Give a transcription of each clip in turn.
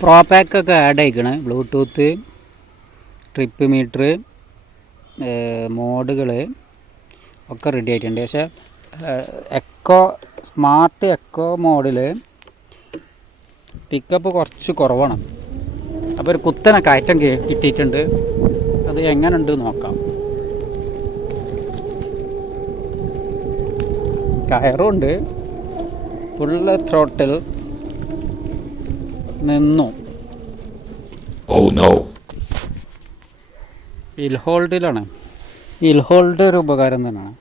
Pro പാക്കൊക്കെ add ആയിക്കണ്. Bluetooth, trip meter, മോഡുകൾ ഒക്കെ റെഡി ആയിട്ടുണ്ട്. പക്ഷേ സ്മാർട്ട് എക്കോ മോഡിൽ പിക്കപ്പ് കുറച്ച് കുറവാണ്. അപ്പോൾ ഒരു കുത്തനെ കയറ്റം കിട്ടിയിട്ടുണ്ട്. അത് എങ്ങനെയുണ്ട് നോക്കാം. കയറുണ്ട്, ഫുള്ള് ത്രോട്ടിൽ നിന്നു. ഹിൽ ഹോൾഡിലാണ്. ഹിൽ ഹോൾഡ് ഒരു ഉപകാരം തന്നെയാണ്.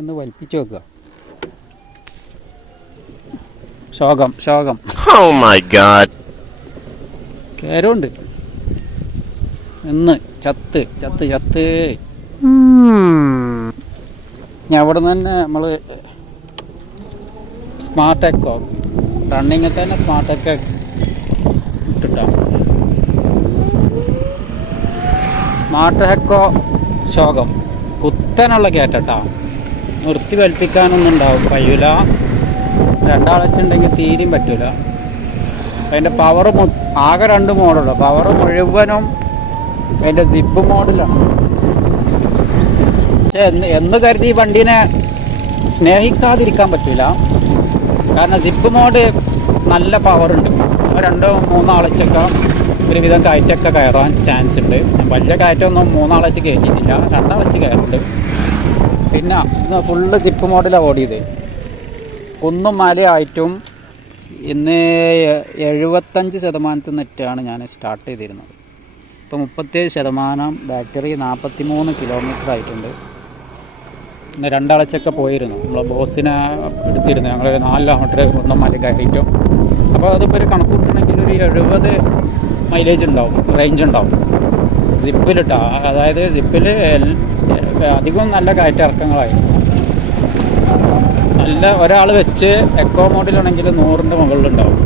ഒന്ന് വലിപ്പിച്ച് വെക്കുക. ശോകം കയറുണ്ട്. നിന്ന് ചത്ത് അവിടെ നിന്ന് തന്നെ നമ്മൾ സ്മാർട്ട് എക്കോ റണ്ണിങ്ങിൽ തന്നെ സ്മാർട്ട് എക്കോ ഇട്ടിട്ടാണ്. സ്മാർട്ട് എക്കോ ശോകം കുത്തനുള്ള കയറ്റട്ടാ. നിർത്തി വലിപ്പിക്കാനൊന്നും ഉണ്ടാവും കഴിയില്ല. രണ്ടാളച്ചുണ്ടെങ്കിൽ തീരെയും പറ്റില്ല. അതിൻ്റെ പവർ ആകെ 2 മോഡുള്ളൂ. പവർ മുഴുവനും അതിൻ്റെ സിപ്പ് മോഡിലാണ്. പക്ഷെ എന്ന് കരുതി ഈ വണ്ടീനെ സ്നേഹിക്കാതിരിക്കാൻ പറ്റില്ല. കാരണം സിപ്പ് മോഡ് നല്ല പവറുണ്ട്. 2-3 ആളച്ചൊക്കെ ഒരുവിധം കയറ്റൊക്കെ കയറാൻ ചാൻസ് ഉണ്ട്. വലിയ കയറ്റമൊന്നും 3 ആളച്ച് കയറ്റിയിട്ടില്ല, 2 ആളച്ച് കയറുന്നുണ്ട്. പിന്നെ ഫുള്ള് സിപ്പ് മോഡിലാണ് ഓടിയത്. കുന്നും മലയായിട്ടും ഇന്ന് 75% നെറ്റാണ് ഞാൻ സ്റ്റാർട്ട് ചെയ്തിരുന്നത്. ഇപ്പോൾ 37%. ബാറ്ററി 43 കിലോമീറ്റർ ആയിട്ടുണ്ട്. ഇന്ന് 2 ആളച്ചൊക്കെ പോയിരുന്നു. നമ്മളെ ബോസിനെ എടുത്തിരുന്നു. ഞങ്ങൾ 4 കിലോമീറ്റർ കുന്നും മല കയറിയിട്ടും. അപ്പോൾ അതിപ്പോൾ ഒരു കണക്ക് കൂട്ടണമെങ്കിൽ ഒരു 70 മൈലേജ് ഉണ്ടാവും, റേഞ്ച് ഉണ്ടാവും സിപ്പിലിട്ടാ. അതായത് സിപ്പിൽ അധികം നല്ല കയറ്റിറക്കങ്ങളായിരുന്നു. നല്ല ഒരാൾ വെച്ച് എക്കോ മോഡിലാണെങ്കിൽ 100ൻ്റെ മുകളിലുണ്ടാവും.